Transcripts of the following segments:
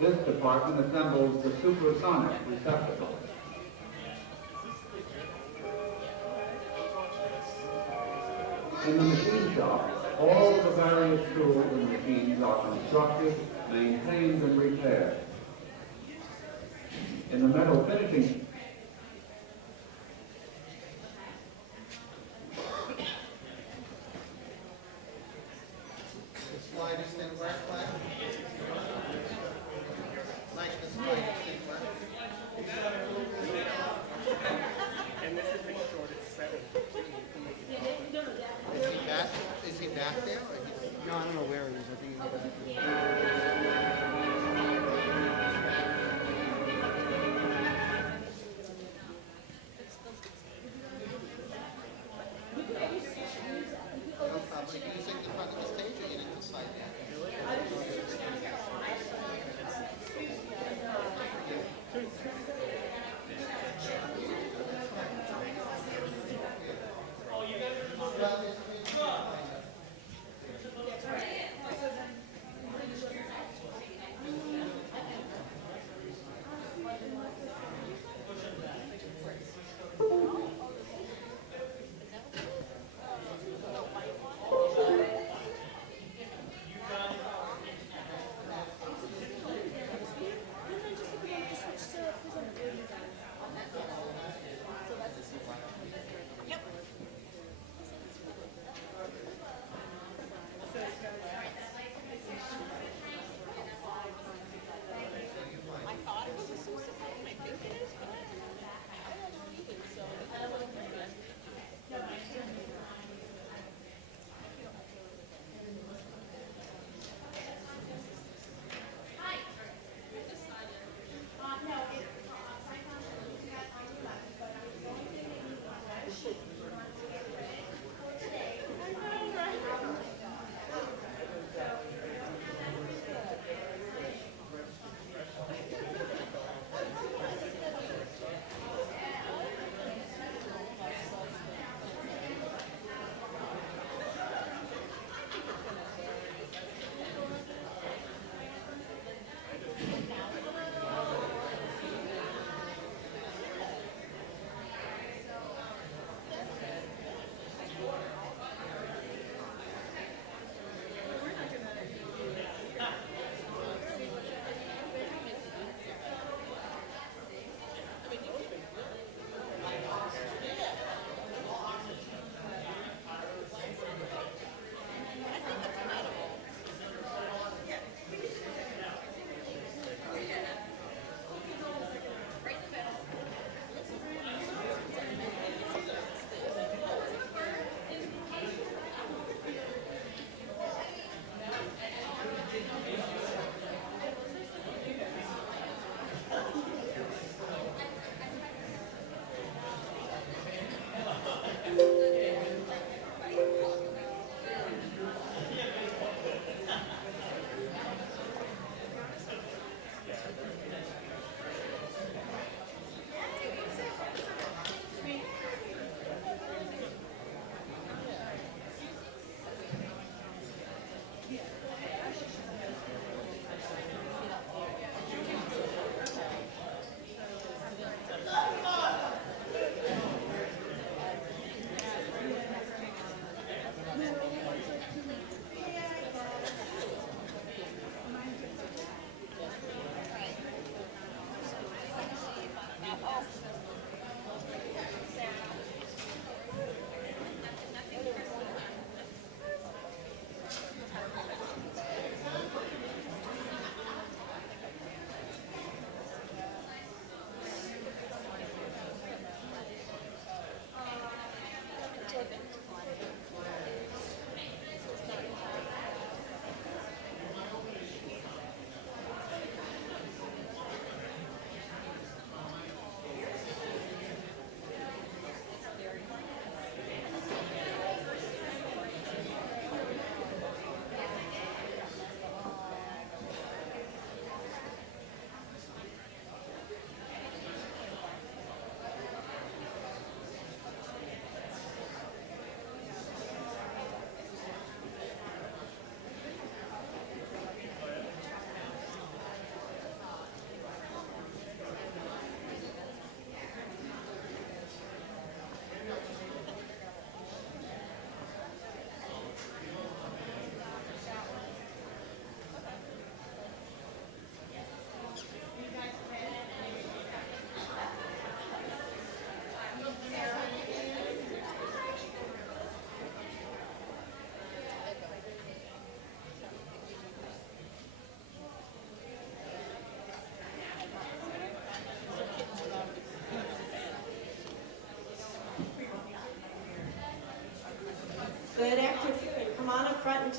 This department assembles the supersonic receptacle. In the machine shop, all the various tools and machines are constructed, maintained, and repaired. In the metal finishing, Is he back there? No, I don't know where he is. I think he's back there.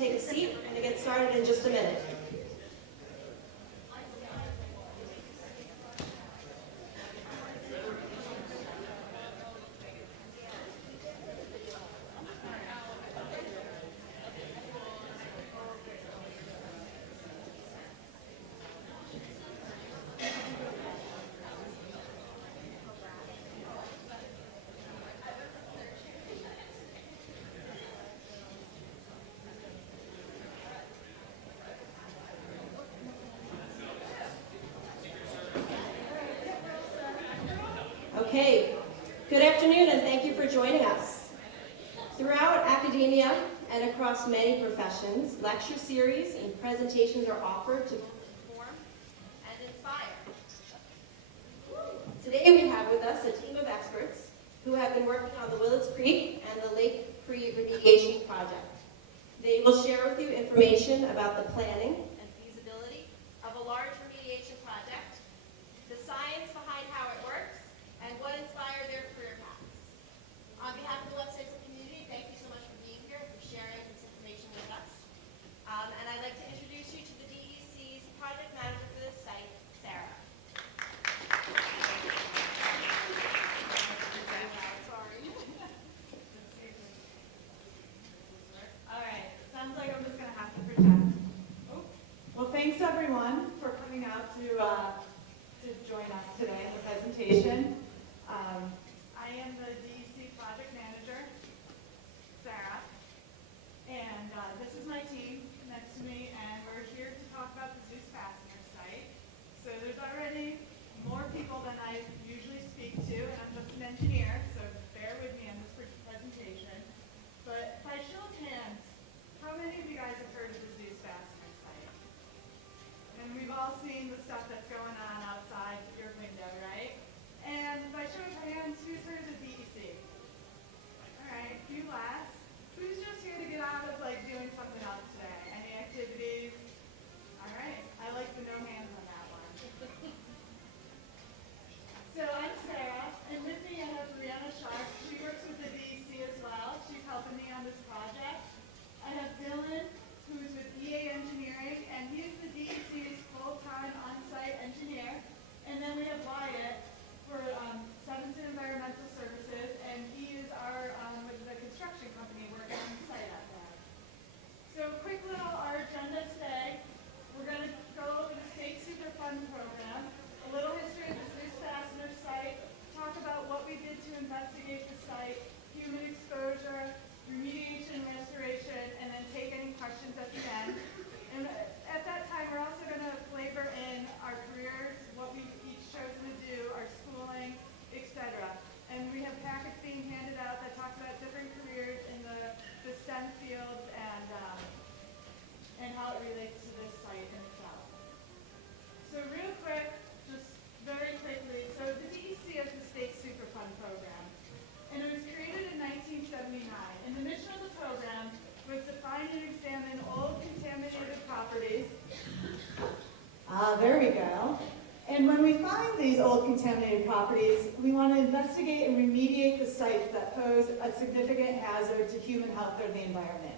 take a seat and to get started in just a minute. Okay, good afternoon and thank you for joining us. Throughout academia and across many professions, lecture series and presentations are offered to inform and inspire. Today we have with us a team of experts who have been working on the Willits Creek and the Lake Creek remediation project. They will share with you information about the planning and feasibility of a large remediation project, the science behind how it works, and what inspired their career paths. On behalf of the West Texas community, thank you so much for being here and for sharing this information with us. And I'd like to introduce you to the DEC's project manager for this site, Sarah. All right, sounds like I'm just going to have to pretend. Oh. Well, thanks everyone for coming out to join us today in the presentation. I am the DEC project manager, Sarah, and this is my team next to me, and we're here to talk about the Zeus Fastener site. So there's already more people than I usually speak to, and I'm just an engineer, so bear with me on this presentation. But by show of hands, how many of you guys have heard of the Zeus Fastener site? And we've all seen the stuff that's going on outside your window, right? And by show of hands, who's heard of the DEC? All right, a few last. Who's just here to get out of doing something else today? Any activities? All right, I like the no hands on that one. So I'm Sarah, and with me I have Brianna Sharp. She works with the DEC as well. She's helping me on this project. I have Dylan, who's with EA Engineering, and he's the DEC's full-time on-site engineer. And then we have Wyatt for Sevenson Environmental Services, and he is our with the construction company working on the site out there. So quick little our agenda today. We're going to go over the State Superfund program, a little history of the Zeus Fastener site, talk about what we did to investigate the site, human exposure, remediation, restoration, and then take any questions at the end. And at that time, we're also going to flavor in our careers, what we've each chosen to do, our schooling, etc. And we have packets being handed out that talk about different careers in the STEM fields and how it relates to this site in itself. So real quick, just very quickly, so the DEC is the State Superfund program, and it was created in 1979. And the mission of the program was to find and examine old contaminated properties. There we go. And when we find these old contaminated properties, we want to investigate and remediate the sites that pose a significant hazard to human health or the environment.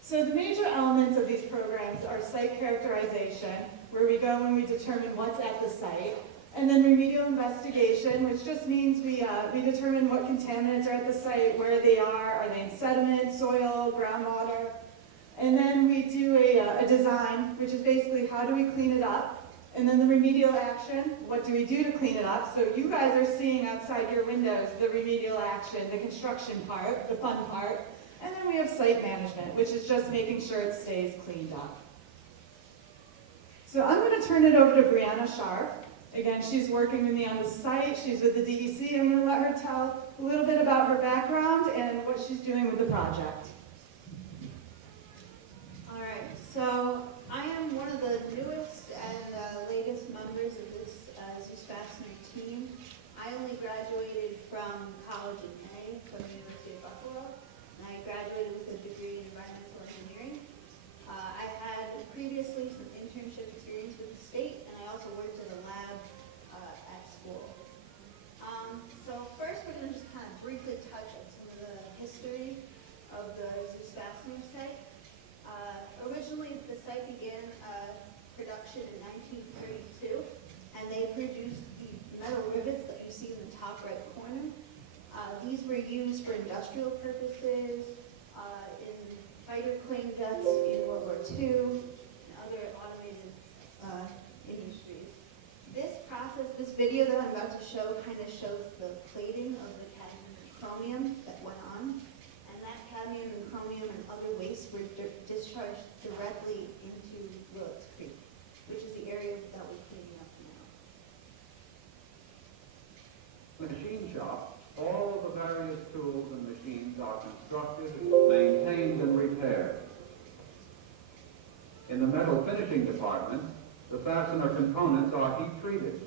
So the major elements of these programs are site characterization, where we go and we determine what's at the site, and then remedial investigation, which just means we determine what contaminants are at the site, where they are they in sediment, soil, groundwater, and then we do a design, which is basically how do we clean it up. And then the remedial action, what do we do to clean it up? So you guys are seeing outside your windows the remedial action, the construction part, the fun part. And then we have site management, which is just making sure it stays cleaned up. So I'm going to turn it over to Brianna Sharp. Again, she's working with me on the site. She's with the DEC. I'm going to let her tell a little bit about her background and what she's doing with the project. All right, so I am one of the newest and latest members of this Zeus Fastener team. I only graduated from college in May from the University of Buffalo, and I graduated with a degree in environmental engineering. I had previously some internship experience with the state, and I also worked at a lab at school. So first we're going to just kind of briefly touch on some of the history of the Zeus Fastener site. produced the metal rivets that you see in the top right corner. These were used for industrial purposes, in fighter plane jets in World War II, and other automated industries. This process, this video that I'm about to show kind of shows the plating of the cadmium and chromium that went on. And that cadmium and chromium and other wastes were discharged directly into Willits Creek, which is the area that we're cleaning up now. Machine shop, all of the various tools and machines are constructed, maintained, and repaired. In the metal finishing department, the fastener components are heat treated.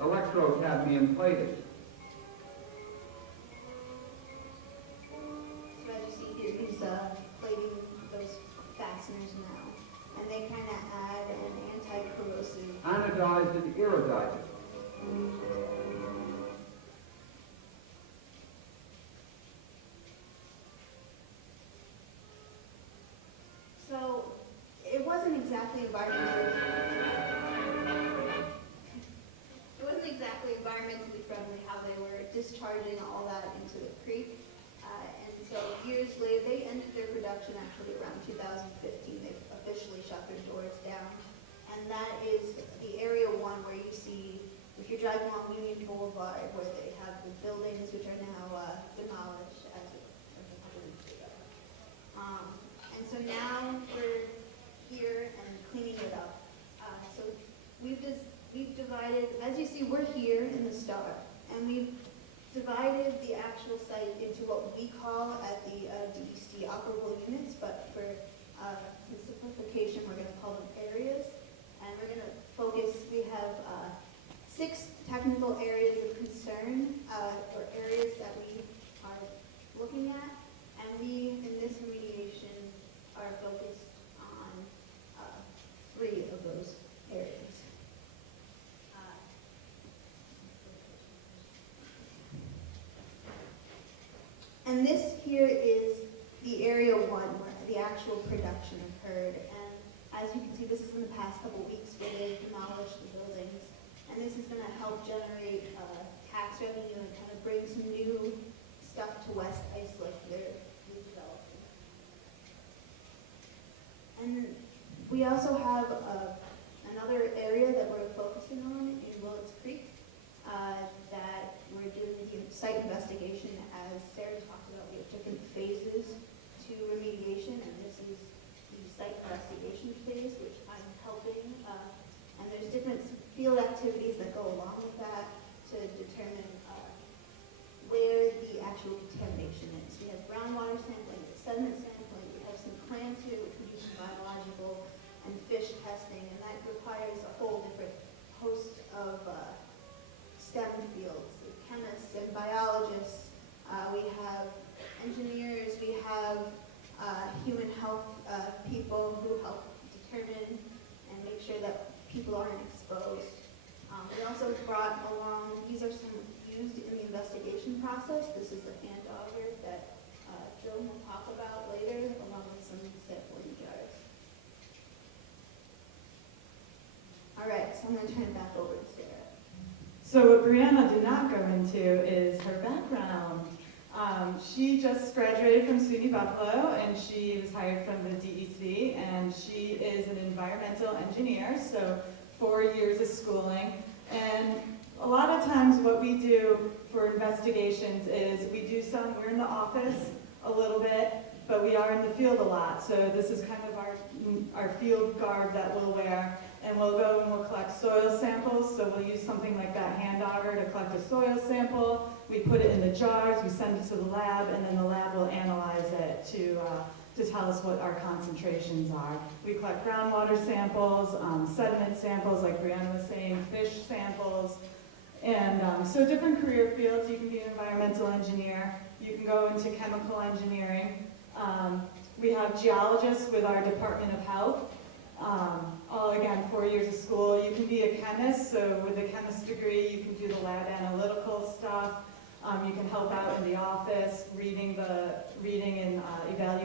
Electrocadmium plated. So as you see here, he's plating those fasteners now. And they kind of add an anti-corrosive. Anodized and iridized. So it wasn't exactly environmentally friendly how they were discharging all that into the creek. And so years later, they ended their production actually around 2015. They officially shut their doors down. And that is the area one where you see, if you're driving along Union Boulevard, where they have the buildings which are now demolished as of a couple weeks ago. And so now we're here and cleaning it up. So we've divided, as you see, we're here in the star, and we've divided the actual site into what we call at the DEC operable units, but for simplification, we're going to call them areas. And we're going to focus, we have 6 technical areas of concern, or areas that we are looking at, and we, in this remediation, are focused on 3 of those areas. And this here is the area 1 where the actual production occurred. And as you can see, this is in the past couple weeks where they demolished the buildings. And this is going to help generate tax revenue and kind of bring some new stuff to West Islip for their new development. And we also have another area that we're focusing on in Willits Creek that we're doing the site investigation. As Sarah talked about, we have different phases to remediation, and this is the site investigation phase, which I'm helping. And there's different field activities that go along with that to determine where the actual contamination is. We have groundwater sampling, sediment sampling, we have some plants here which we do some biological and fish testing, and that requires a whole different host of STEM fields, chemists and biologists. We have engineers, we have human health people who help determine and make sure that people aren't exposed. We also brought along, these are some used in the investigation process. This is a hand auger that Joe will talk about later, along with some sampling jars. All right, so I'm going to turn it back over to Sarah. So what Brianna did not go into is her background. She just graduated from SUNY Buffalo, and she was hired from the DEC, and she is an environmental engineer, so 4 years of schooling. And a lot of times what we do for investigations is we're in the office a little bit, but we are in the field a lot. So this is kind of our field garb that we'll wear. And we'll go and we'll collect soil samples. So we'll use something like that hand auger to collect a soil sample. We put it in the jars, we send it to the lab, and then the lab will analyze it to tell us what our concentrations are. We collect groundwater samples, sediment samples, like Brianna was saying, fish samples. And so different career fields. You can be an environmental engineer. You can go into chemical engineering. We have geologists with our Department of Health. All again, 4 years of school. You can be a chemist, so with a chemist degree, you can do the lab analytical stuff. You can help out in the office, reading and evaluating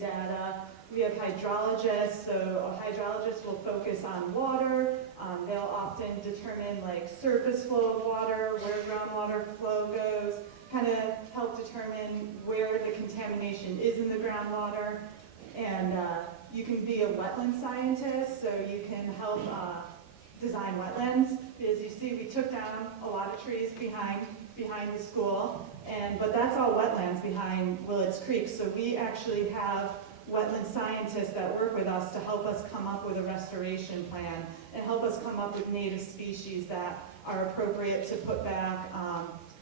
data. We have hydrologists, so a hydrologist will focus on water. They'll often determine like surface flow of water, where groundwater flow goes, kind of help determine where the contamination is in the groundwater. And you can be a wetland scientist, so you can help design wetlands. As you see, we took down a lot of trees behind the school, but that's all wetlands behind Willits Creek. So we actually have wetland scientists that work with us to help us come up with a restoration plan and help us come up with native species that are appropriate to put back,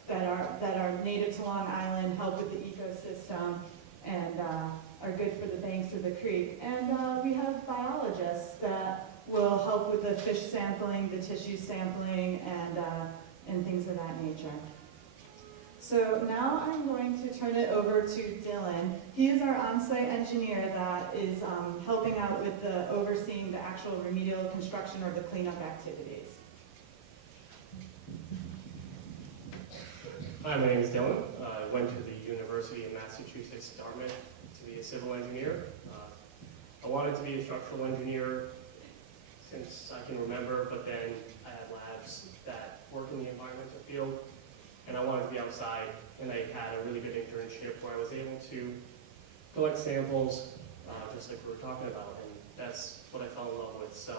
that are native to Long Island, help with the ecosystem, and are good for the banks of the creek. And we have biologists that will help with the fish sampling, the tissue sampling, and things of that nature. So now I'm going to turn it over to Dylan. He is our on-site engineer that is helping out with the overseeing the actual remedial construction or the cleanup activities. Hi, my name is Dylan. I went to the University of Massachusetts, Dartmouth, to be a civil engineer. I wanted to be a structural engineer since I can remember, but then I had labs that work in the environmental field, and I wanted to be outside, and I had a really good internship where I was able to collect samples, just like we were talking about, and that's what I fell in love with. So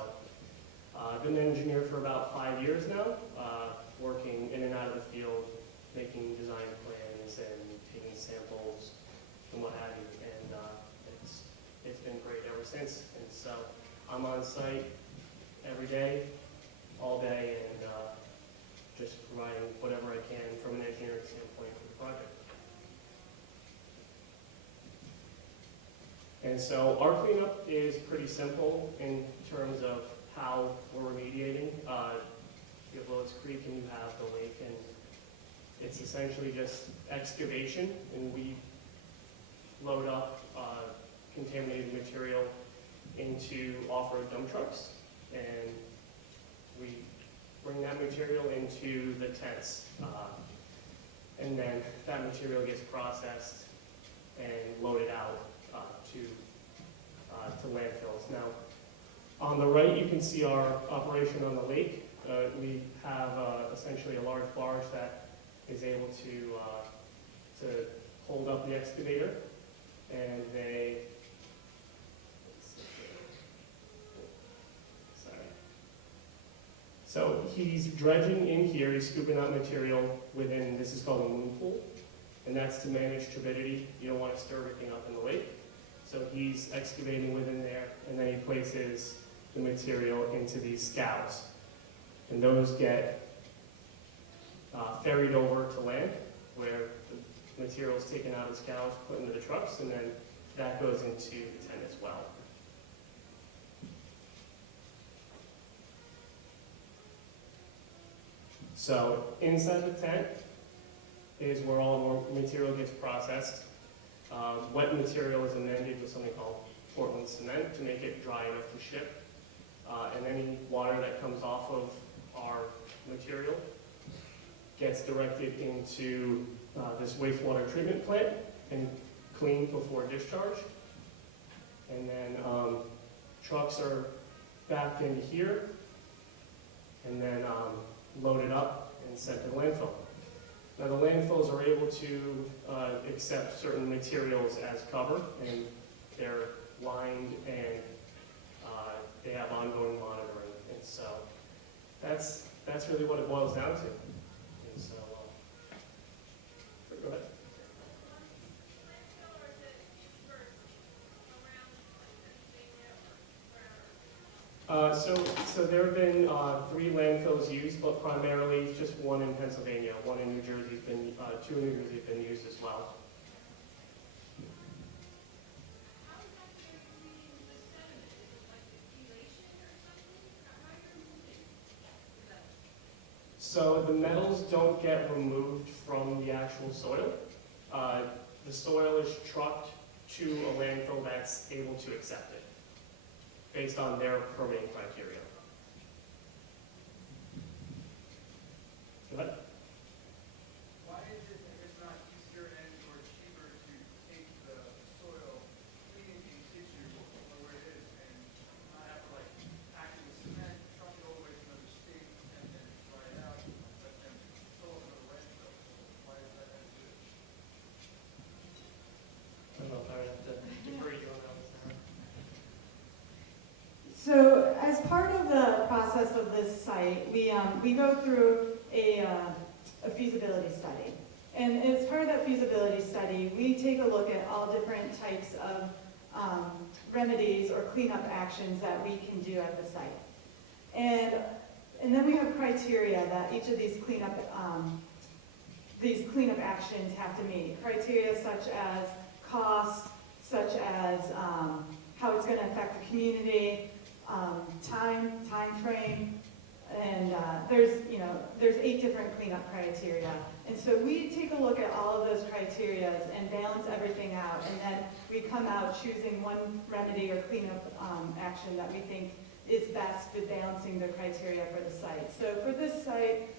I've been an engineer for about 5 years now, working in and out of the field, making design plans and taking samples and what have you, and it's been great ever since. And so I'm on site every day, all day, and just providing whatever I can from an engineering standpoint for the project. And so our cleanup is pretty simple in terms of how we're remediating. You have Willits Creek and you have the lake, and it's essentially just excavation, and we load up contaminated material into off-road dump trucks, and we bring that material into the tents, and then that material gets processed and loaded out to landfills. Now, on the right, you can see our operation on the lake. We have essentially a large barge that is able to hold up the excavator, and they, so he's dredging in here, he's scooping out material within, this is called a moon pool, and that's to manage turbidity. You don't want to stir everything up in the lake. So he's excavating within there, and then he places the material into these scows. And those get ferried over to land, where the material is taken out of the scows, put into the trucks, and then that goes into the tent as well. So inside the tent is where all the material gets processed. Wet material is amended with something called Portland cement to make it dry enough to ship. And any water that comes off of our material gets directed into this wastewater treatment plant and cleaned before discharge. And then trucks are backed into here and then loaded up and sent to the landfill. Now the landfills are able to accept certain materials as cover, and they're lined, and they have ongoing monitoring. And so that's really what it boils down to. And so, go ahead. So there have been 3 landfills used, but primarily just one in Pennsylvania. One in New Jersey's been, 2 in New Jersey have been used as well. So the metals don't get removed from the actual soil. The soil is trucked to a landfill that's able to accept it, based on their permitting criteria. Go ahead. Why is it that it's not easier and or cheaper to take the soil, clean as part of the process of this site, we go through a feasibility study. And as part of that feasibility study, we take a look at all different types of remedies or cleanup actions that we can do at the site. And then we have criteria that each of these cleanup actions have to meet. Criteria such as cost, such as how it's going to affect the community, time frame, and there's 8 different cleanup criteria. And so we take a look at all of those criteria and balance everything out, and then we come out choosing one remedy or cleanup action that we think is best with balancing the criteria for the site. So for this site,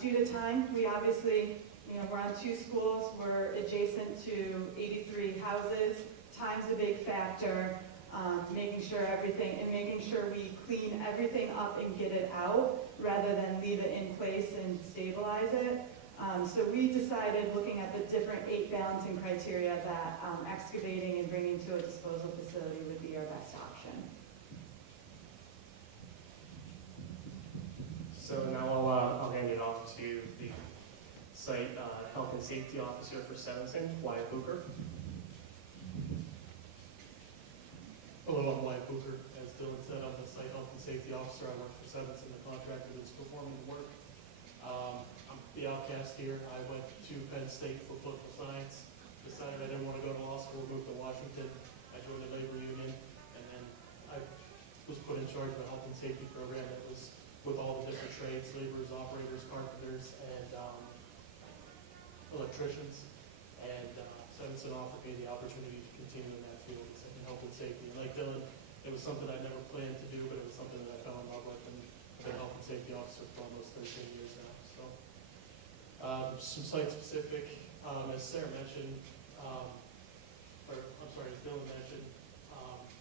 due to time, we obviously, we're on 2 schools, we're adjacent to 83 houses. Time's a big factor. Making sure we clean everything up and get it out rather than leave it in place and stabilize it. So we decided, looking at the different 8 balancing criteria, that excavating and bringing to a disposal facility would be our best option. So now I'll hand it off to the site health and safety officer for Sevenson, Wyatt Booker. Hello, I'm Wyatt Booker. As Dylan said, I'm the site health and safety officer. I work for Sevenson, the contractor that's performing the work. I'm the outcast here. I went to Penn State for political science, decided I didn't want to go to law school, moved to Washington. I joined the labor union, and then I was put in charge of a health and safety program that was with all the different trades, laborers, operators, carpenters, and electricians. And Sevenson offered me the opportunity to continue in that field in health and safety. And like Dylan, it was something I never planned to do, but it was something that I fell in love with, and I've been a health and safety officer for almost 13 years now. So some site specific, as Sarah mentioned, as Dylan mentioned,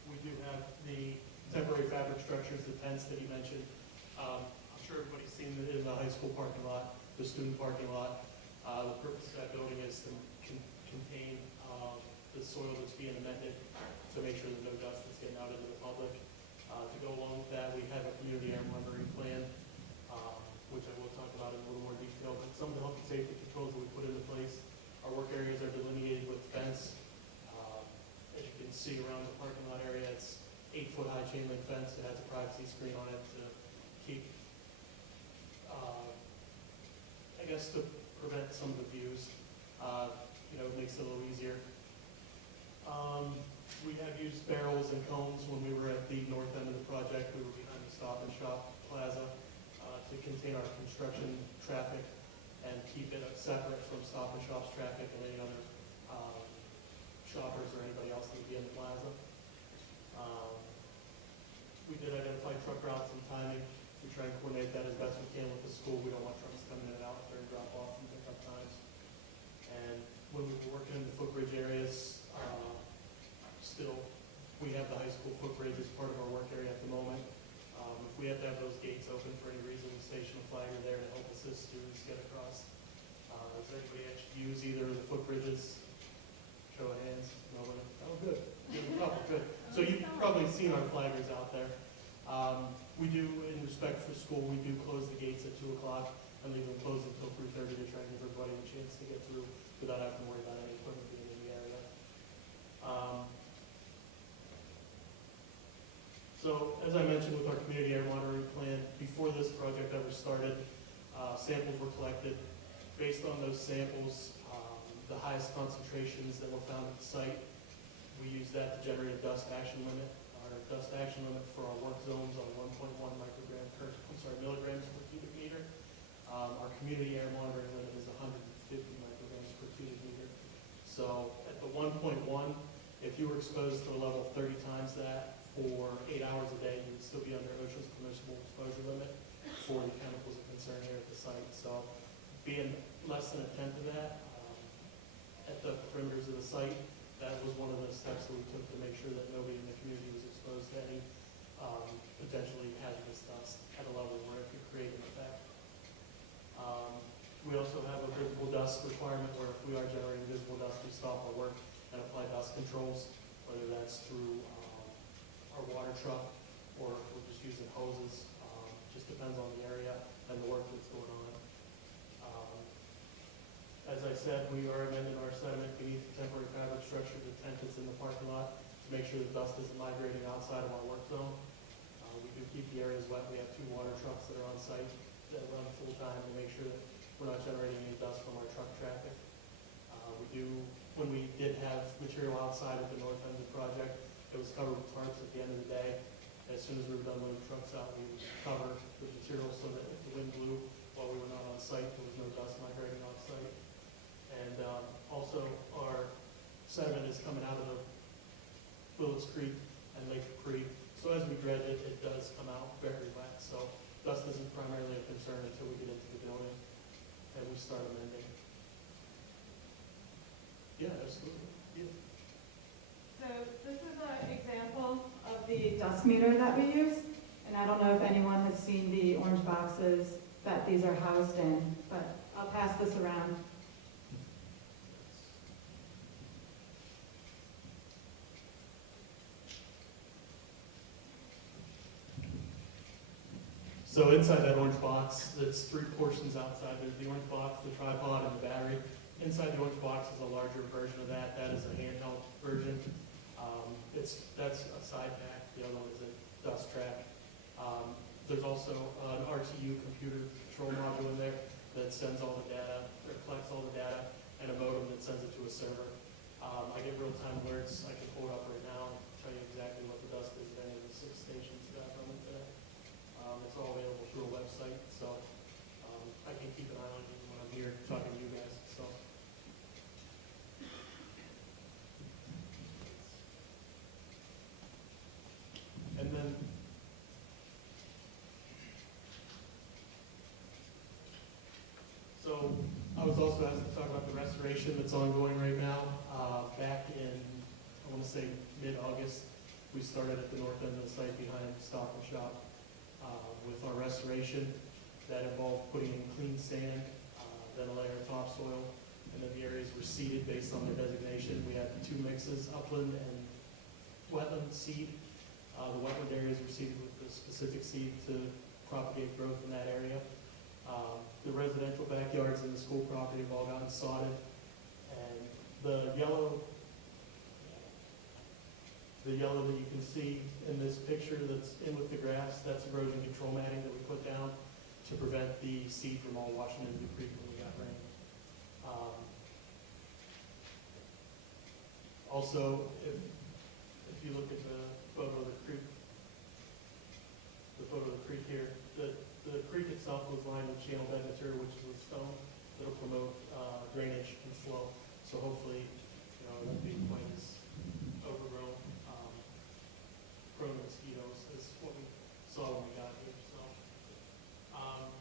we do have the temporary fabric structures, the tents that he mentioned. I'm sure everybody's seen it in the high school parking lot, the student parking lot. The purpose of that building is to contain the soil that's being amended to make sure that no dust is getting out into the public. To go along with that, we have a community air monitoring plan, which I will talk about in a little more detail. But some of the health and safety controls that we put into place, our work areas are delineated with fence. As you can see around the parking lot area, it's 8-foot high chain link fence that has a privacy screen on it to keep, to prevent some of the views. It makes it a little easier. We have used barrels and cones when we were at the north end of the project. We were behind the Stop and Shop Plaza to contain our construction traffic and keep it separate from Stop and Shop's traffic and any other shoppers or anybody else that would be in the plaza. We did identify truck routes and timing. We try and coordinate that as best we can with the school. We don't want trucks coming in and out during drop-off and pickup times. And when we were working in the footbridge areas, still, we have the high school footbridge as part of our work area at the moment. If we have to have those gates open for any reason, we station a flagger there to help assist students get across. Does anybody actually use either of the footbridges? Show of hands. Nobody? Oh, good. Oh, good. So you've probably seen our flaggers out there. We do, in respect for school, we do close the gates at 2 o'clock and leave them closed until 3:30 to try and give everybody a chance to get through without having to worry about any equipment being in the area. So, as I mentioned with our community air monitoring plan, before this project ever started, samples were collected. Based on those samples, the highest concentrations that were found at the site, we used that to generate a dust action limit. Our dust action limit for our work zones on 1.1 milligrams per cubic meter. Our community air monitoring limit is 150 micrograms per cubic meter. So at the 1.1, if you were exposed to a level 30 times that for 8 hours a day, you would still be under OSHA's permissible exposure limit for the chemicals of concern here at the site. So being less than a tenth of that at the perimeters of the site, that was one of the steps that we took to make sure that nobody in the community was exposed to any potentially hazardous dust at a level where it could create an effect. We also have a visible dust requirement where if we are generating visible dust, we stop our work and apply dust controls, whether that's through our water truck or we're just using hoses. Just depends on the area and the work that's going on. As I said, we are amending our sediment beneath the temporary fabric structure to tent that's in the parking lot to make sure the dust isn't migrating outside of our work zone. We do keep the areas wet. We have 2 water trucks that are on site that run full time to make sure that we're not generating any dust from our truck traffic. When we did have material outside of the north end of the project, it was covered with tarps at the end of the day. As soon as we were done loading trucks out, we would cover the material so that if the wind blew while we were not on site, there was no dust migrating off site. And also, our sediment is coming out of the Willits Creek and Lake Creek. So as we dredge it, it does come out very wet. So dust isn't primarily a concern until we get into the building and we start amending. Yeah, absolutely. Yeah. So this is an example of the dust meter that we use. And I don't know if anyone has seen the orange boxes that these are housed in, but I'll pass this around. So inside that orange box, there's 3 portions outside. There's the orange box, the tripod, and the battery. Inside the orange box is a larger version of that. That is a handheld version. That's a side pack. The other one is a dust track. There's also an RTU computer control module in there that sends all the data, or collects all the data, and a modem that sends it to a server. I get real-time alerts. I can pull it up right now and tell you exactly what the dust is at any of the 6 stations that I've run it today. It's all available through a website, so I can keep an eye on it when I'm here talking to you guys. So. And then, so I was also asked to talk about the restoration that's ongoing right now. Back in, I want to say mid-August, we started at the north end of the site behind Stop and Shop with our restoration. That involved putting in clean sand, then a layer of topsoil, and then the areas were seeded based on their designation. We had 2 mixes, upland and wetland seed. The wetland areas were seeded with the specific seed to propagate growth in that area. The residential backyards and the school property have all gotten sodded. And the yellow that you can see in this picture that's in with the grass, that's erosion control matting that we put down to prevent the seed from all washing into the creek when we got rain. Also, if you look at the photo of the creek here, the creek itself was lined with channel bed material, which is with stone, that'll promote drainage and flow. So hopefully, it won't be quite as overgrown, prone to mosquitoes as what we saw when we got here. So,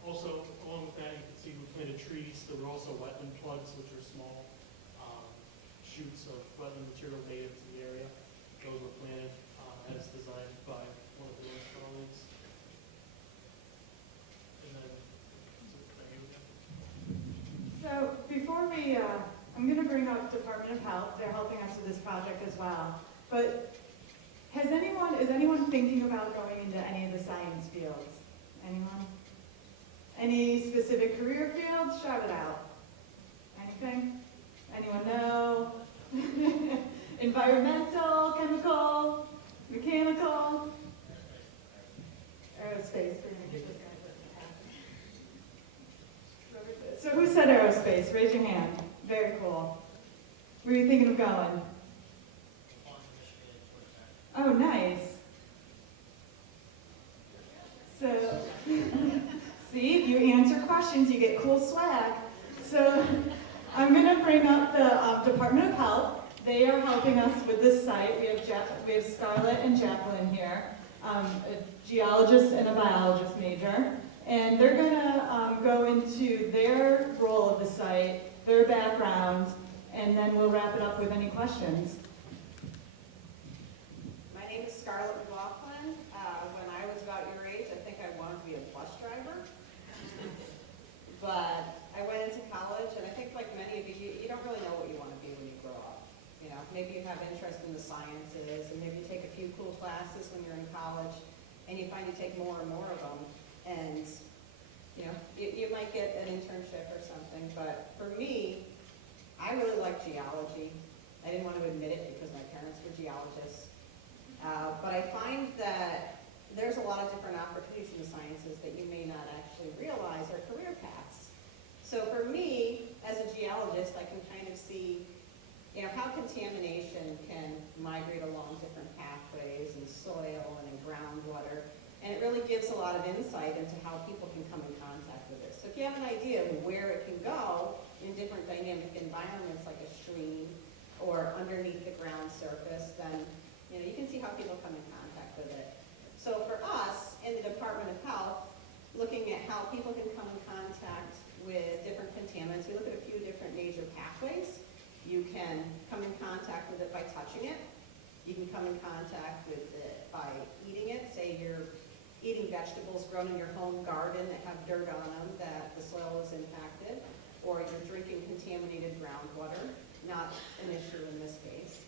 also along with that, you can see we planted trees. There were also wetland plugs, which are small shoots of wetland material native to the area. Those were planted as designed by one of the colleagues. And then, So before we, I'm going to bring up Department of Health. They're helping us with this project as well. But is anyone thinking about going into any of the science fields? Anyone? Any specific career fields? Shout it out. Anything? Anyone know? Environmental, chemical, mechanical, aerospace. So who said aerospace? Raise your hand. Very cool. Where are you thinking of going? Oh, nice. So, see, if you answer questions, you get cool swag. So, I'm going to bring up the Department of Health. They are helping us with this site. We have Scarlett and Jacqueline here, a geologist and a biologist major. And they're going to go into their role of the site, their background, and then we'll wrap it up with any questions. My name is Scarlett McLaughlin. When I was about your age, I think I wanted to be a bus driver. But I went into college, and I think like many of you, you don't really know what you want to be when you grow up. Maybe you have interest in the sciences, and maybe you take a few cool classes when you're in college, and you find you take more and more of them, and you might get an internship or something, but for me, I really like geology. I didn't want to admit it because my parents were geologists. But I find that there's a lot of different opportunities in the sciences that you may not actually realize are career paths. So for me, as a geologist, I can kind of see how contamination can migrate along different pathways in soil and in groundwater. And it really gives a lot of insight into how people can come in contact with it. So if you have an idea of where it can go in different dynamic environments like a stream or underneath the ground surface, then you can see how people come in contact with it. So for us in the Department of Health, looking at how people can come in contact with different contaminants, we look at a few different major pathways. You can come in contact with it by touching it. You can come in contact with it by eating it. Say you're eating vegetables grown in your home garden that have dirt on them, that the soil is impacted, or you're drinking contaminated groundwater, not an issue in this case,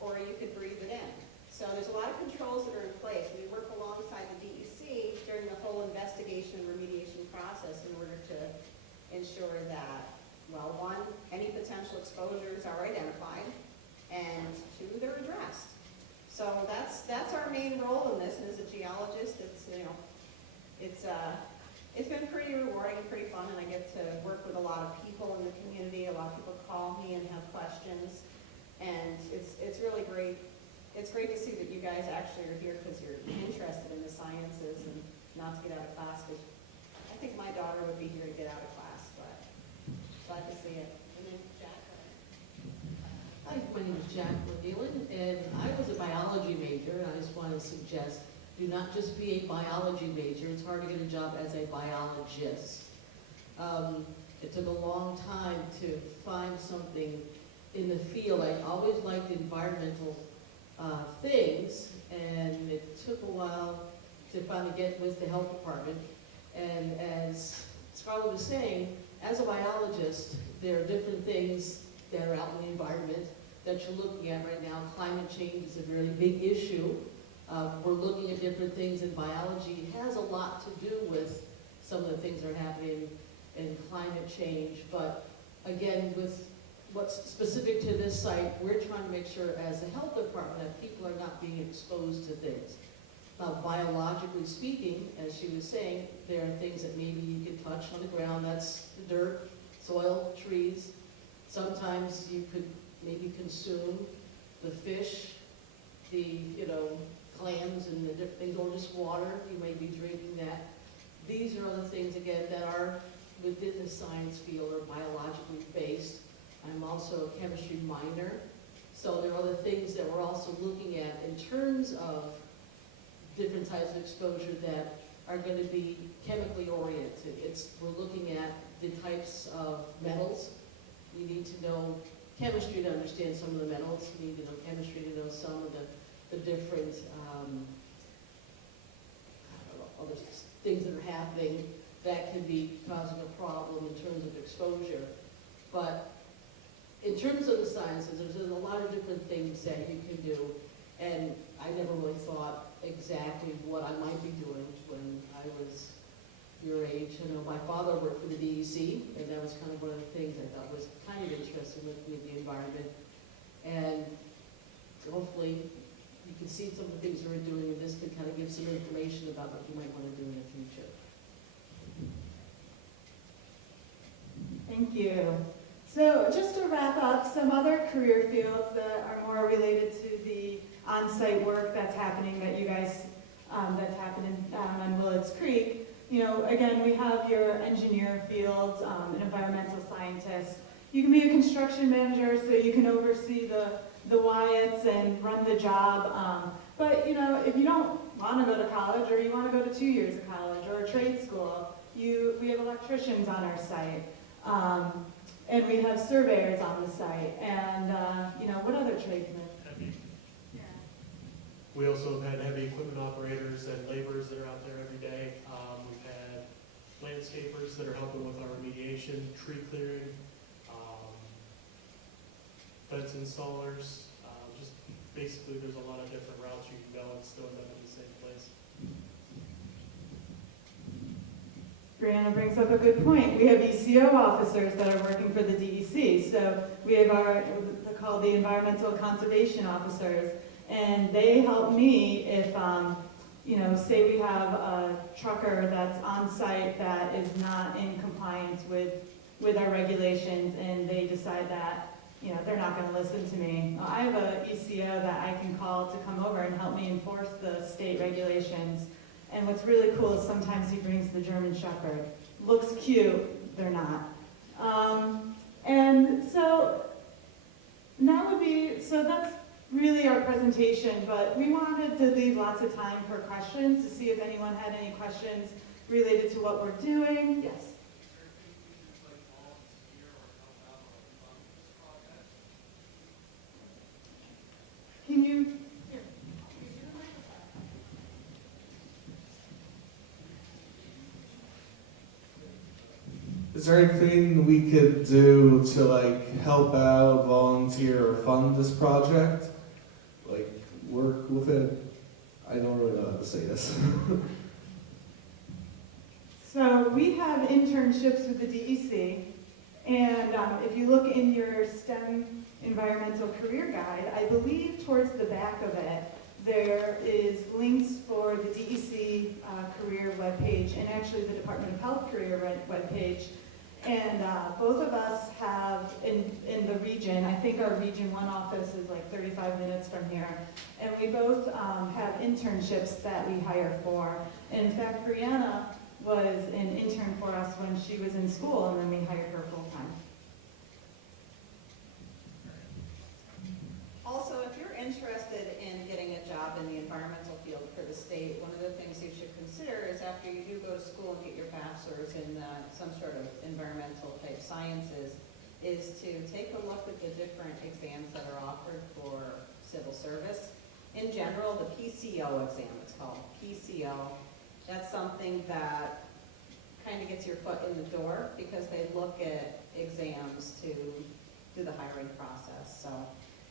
or you could breathe it in. So there's a lot of controls that are in place. We work alongside the DEC during the whole investigation and remediation process in order to ensure that, well, one, any potential exposures are identified, and two, they're addressed. So that's our main role in this, and as a geologist, it's been pretty rewarding and pretty fun, and I get to work with a lot of people in the community. A lot of people call me and have questions, and it's really great. It's great to see that you guys actually are here because you're interested in the sciences and not to get out of class, because I think my daughter would be here to get out of class, but glad to see it. And then Jack. Hi, my name is Jack McGillen, and I was a biology major, and I just want to suggest, do not just be a biology major. It's hard to get a job as a biologist. It took a long time to find something in the field. I always liked environmental things, and it took a while to finally get with the health department. And as Scarlett was saying, as a biologist, there are different things that are out in the environment that you're looking at right now. Climate change is a very big issue. We're looking at different things in biology. It has a lot to do with some of the things that are happening in climate change. But again, with what's specific to this site, we're trying to make sure as a health department that people are not being exposed to things. Now, biologically speaking, as she was saying, there are things that maybe you can touch on the ground. That's the dirt, soil, trees. Sometimes you could maybe consume the fish, the clams and the different things, or just water. You may be drinking that. These are other things, again, that are within the science field or biologically based. I'm also a chemistry minor, so there are other things that we're also looking at in terms of different types of exposure that are going to be chemically oriented. We're looking at the types of metals. We need to know chemistry to understand some of the metals. We need to know chemistry to know some of the different other things that are happening that can be causing a problem in terms of exposure. But in terms of the sciences, there's a lot of different things that you can do, and I never really thought exactly what I might be doing when I was your age. I know my father worked for the DEC, and that was kind of one of the things I thought was kind of interesting with the environment. And hopefully you can see some of the things that we're doing, and this can kind of give some information about what you might want to do in the future. Thank you. So just to wrap up, some other career fields that are more related to the on-site work that's happening that you guys, that's happening on Willits Creek. Again, we have your engineer fields, an environmental scientist. You can be a construction manager, so you can oversee the Wyatts and run the job. But if you don't want to go to college, or you want to go to 2 years of college or a trade school, we have electricians on our site. And we have surveyors on the site, and what other tradesmen? Heavy. We also have had heavy equipment operators and laborers that are out there every day. We've had landscapers that are helping with our remediation, tree clearing, fence installers, just basically there's a lot of different routes you can go and still end up in the same place. Brianna brings up a good point. We have ECO officers that are working for the DEC. So we have they're called the environmental conservation officers, and they help me if, say we have a trucker that's on site that is not in compliance with our regulations, and they decide that, they're not going to listen to me. I have a ECO that I can call to come over and help me enforce the state regulations. And what's really cool is sometimes he brings the German Shepherd. Looks cute, they're not. And so that's really our presentation, but we wanted to leave lots of time for questions to see if anyone had any questions related to what we're doing. Yes. Can you? Is there anything we could do to help out, volunteer, or fund this project? Work with it? I don't really know how to say this. So we have internships with the DEC, and if you look in your STEM environmental career guide, I believe towards the back of it, there is links for the DEC career webpage and actually the Department of Health career webpage. And both of us have, in the region, I think our Region 1 office is 35 minutes from here, and we both have internships that we hire for. And in fact, Brianna was an intern for us when she was in school, and then we hired her full-time. Also, if you're interested in getting a job in the environmental field for the state, one of the things you should consider is after you do go to school and get your bachelor's in some sort of environmental type sciences, is to take a look at the different exams that are offered for civil service. In general, the PCO exam, it's called PCO. That's something that kind of gets your foot in the door because they look at exams to do the hiring process. So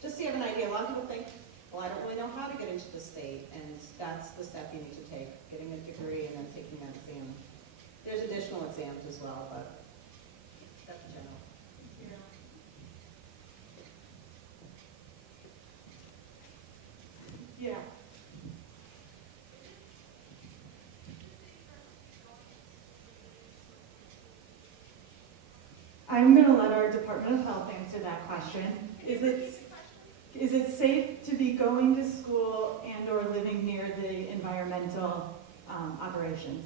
just so you have an idea, a lot of people think, well, I don't really know how to get into the state, and that's the step you need to take, getting a degree and then taking that exam. There's additional exams as well, but that's general. Yeah. I'm going to let our Department of Health answer that question. Is it safe to be going to school and or living near the environmental operations?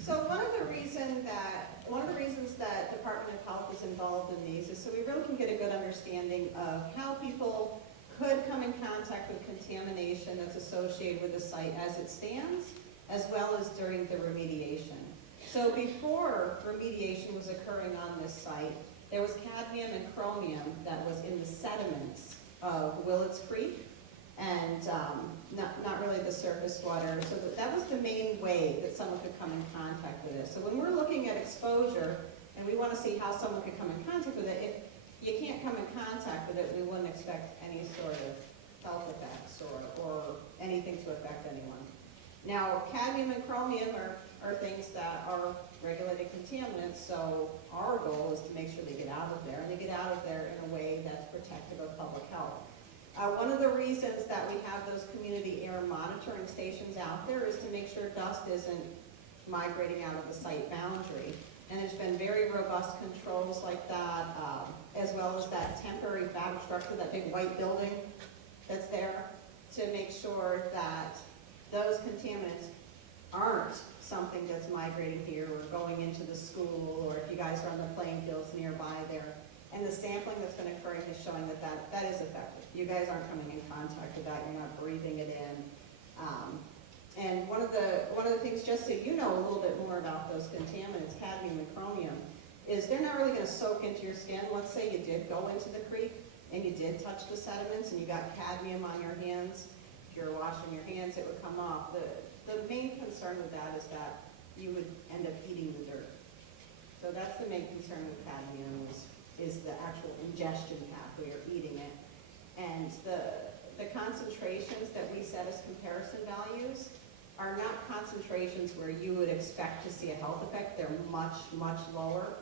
So one of the reasons that Department of Health is involved in these is so we really can get a good understanding of how people could come in contact with contamination that's associated with the site as it stands, as well as during the remediation. So before remediation was occurring on this site, there was cadmium and chromium that was in the sediments of Willits Creek and not really the surface water. So that was the main way that someone could come in contact with it. So when we're looking at exposure and we want to see how someone could come in contact with it, if you can't come in contact with it, we wouldn't expect any sort of health effects or anything to affect anyone. Now, cadmium and chromium are things that are regulated contaminants, so our goal is to make sure they get out of there, and they get out of there in a way that's protective of public health. One of the reasons that we have those community air monitoring stations out there is to make sure dust isn't migrating out of the site boundary. And there's been very robust controls like that, as well as that temporary fabric structure, that big white building that's there, to make sure that those contaminants aren't something that's migrating here or going into the school, or if you guys are on the playing fields nearby there. And the sampling that's been occurring is showing that is effective. You guys aren't coming in contact with that, you're not breathing it in. And one of the things, just so you know a little bit more about those contaminants, cadmium and chromium, is they're not really going to soak into your skin. Let's say you did go into the creek and you did touch the sediments and you got cadmium on your hands. If you're washing your hands, it would come off. The main concern with that is that you would end up eating the dirt. So that's the main concern with cadmium is the actual ingestion pathway or eating it. And the concentrations that we set as comparison values are not concentrations where you would expect to see a health effect. They're much, much lower.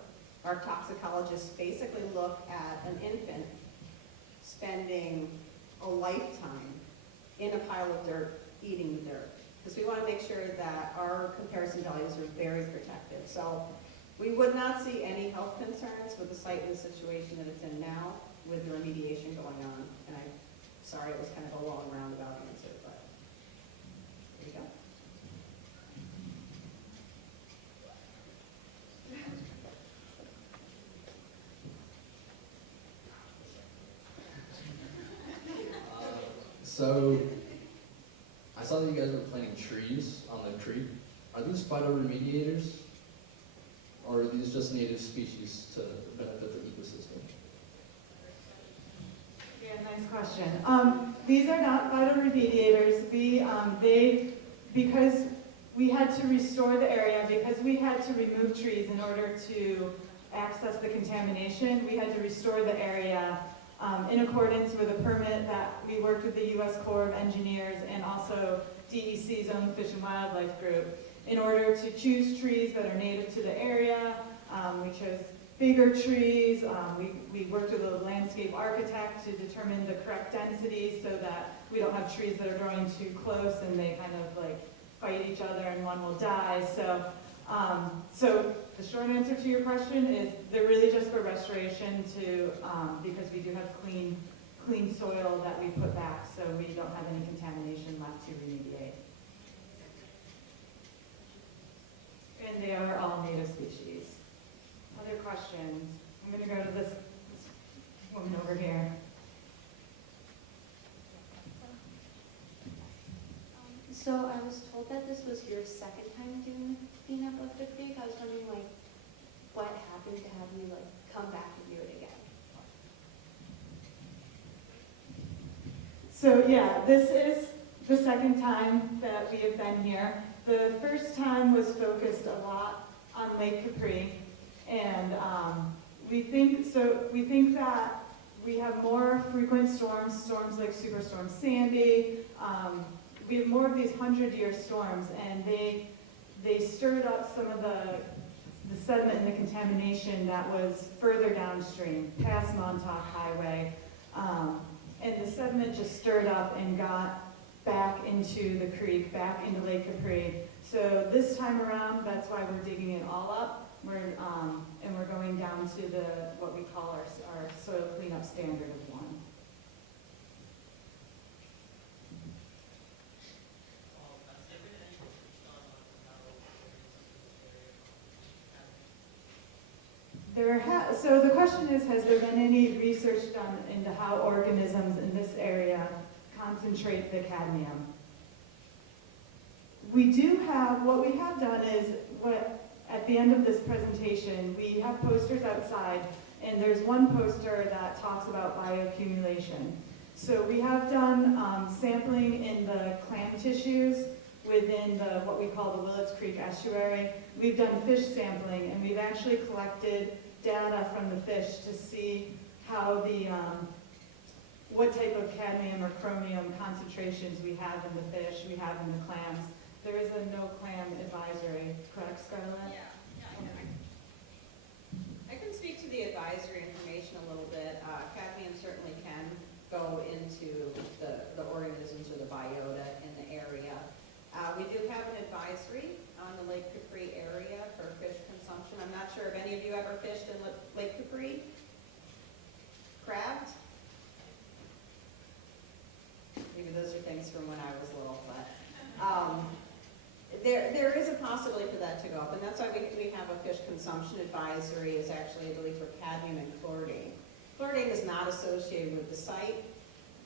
Our toxicologists basically look at an infant spending a lifetime in a pile of dirt, eating the dirt. Because we want to make sure that our comparison values are very protective. So we would not see any health concerns with the site in the situation that it's in now with the remediation going on. And I'm sorry it was kind of a long roundabout answer, but there you go. So, I saw that you guys were planting trees on the creek. Are these phytoremediators? Or are these just native species to benefit the ecosystem? Yeah, nice question. These are not phytoremediators. Because we had to restore the area, because we had to remove trees in order to access the contamination, we had to restore the area in accordance with a permit that we worked with the U.S. Corps of Engineers and also DEC's own Fish and Wildlife Group in order to choose trees that are native to the area. We chose bigger trees. We worked with a landscape architect to determine the correct density so that we don't have trees that are growing too close and they kind of like fight each other and one will die. So the short answer to your question is they're really just for restoration because we do have clean soil that we put back, so we don't have any contamination left to remediate. And they are all native species. Other questions? I'm going to go to this woman over here. So I was told that this was your second time doing cleanup of the creek. I was wondering, like, what happened to have you, like, come back and do it again? So yeah, this is the second time that we have been here. The first time was focused a lot on Lake Capri, and we think that we have more frequent storms like Superstorm Sandy. We have more of these 100-year storms, and they stirred up some of the sediment and the contamination that was further downstream, past Montauk Highway. And the sediment just stirred up and got back into the creek, back into Lake Capri. So this time around, that's why we're digging it all up. And we're going down to what we call our soil cleanup standard of 1. So the question is, has there been any research done into how organisms in this area concentrate the cadmium? What we have done is, at the end of this presentation, we have posters outside, and there's one poster that talks about bioaccumulation. So we have done sampling in the clam tissues within what we call the Willits Creek estuary. We've done fish sampling, and we've actually collected data from the fish to see how what type of cadmium or chromium concentrations we have in the fish, we have in the clams. There is a no clam advisory, correct, Scarlett? Yeah. I can speak to the advisory information a little bit. Cadmium certainly can go into the organisms or the biota in the area. We do have an advisory on the Lake Capri area for fish consumption. I'm not sure if any of you ever fished in Lake Capri? Crabbed? Maybe those are things from when I was little, but there is a possibility for that to go up, and that's why we have a fish consumption advisory is actually, I believe, for cadmium and chlordane. Chlordane is not associated with the site,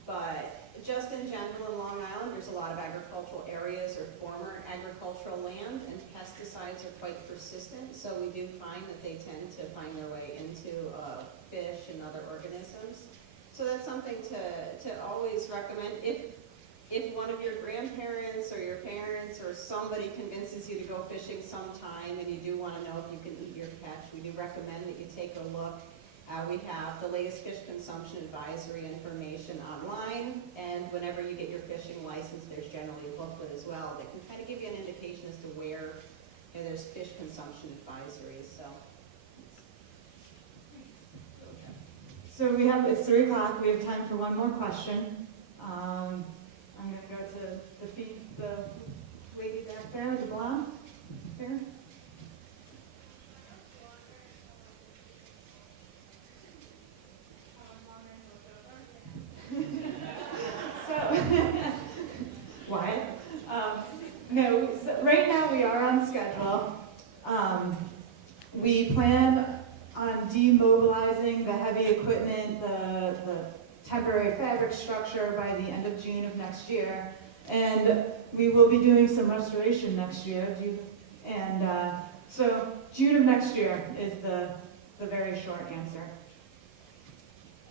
but just in general in Long Island, there's a lot of agricultural areas or former agricultural land, and pesticides are quite persistent, so we do find that they tend to find their way into fish and other organisms. So that's something to always recommend. If one of your grandparents or your parents or somebody convinces you to go fishing sometime and you do want to know if you can eat your catch, we do recommend that you take a look. We have the latest fish consumption advisory information online, and whenever license, there's generally a booklet as well that can kind of give you an indication as to where, you know, there's fish consumption advisories, so. So it's 3 o'clock, we have time for one more question. I'm gonna go to the lady back there, the blonde, there. Wyatt. No, so right now we are on schedule. We plan on demobilizing the heavy equipment, the temporary fabric structure by the end of June of next year. And we will be doing some restoration next year. So June of next year is the very short answer.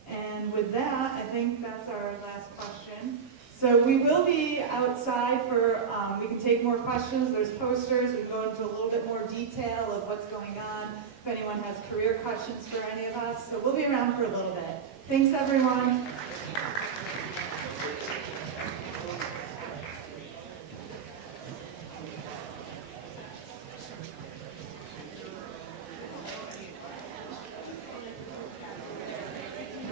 And with that, I think that's our last question. So we will be outside for, we can take more questions. There's posters. We go into a little bit more detail of what's going on. If anyone has career questions for any of us. So we'll be around for a little bit. Thanks, everyone.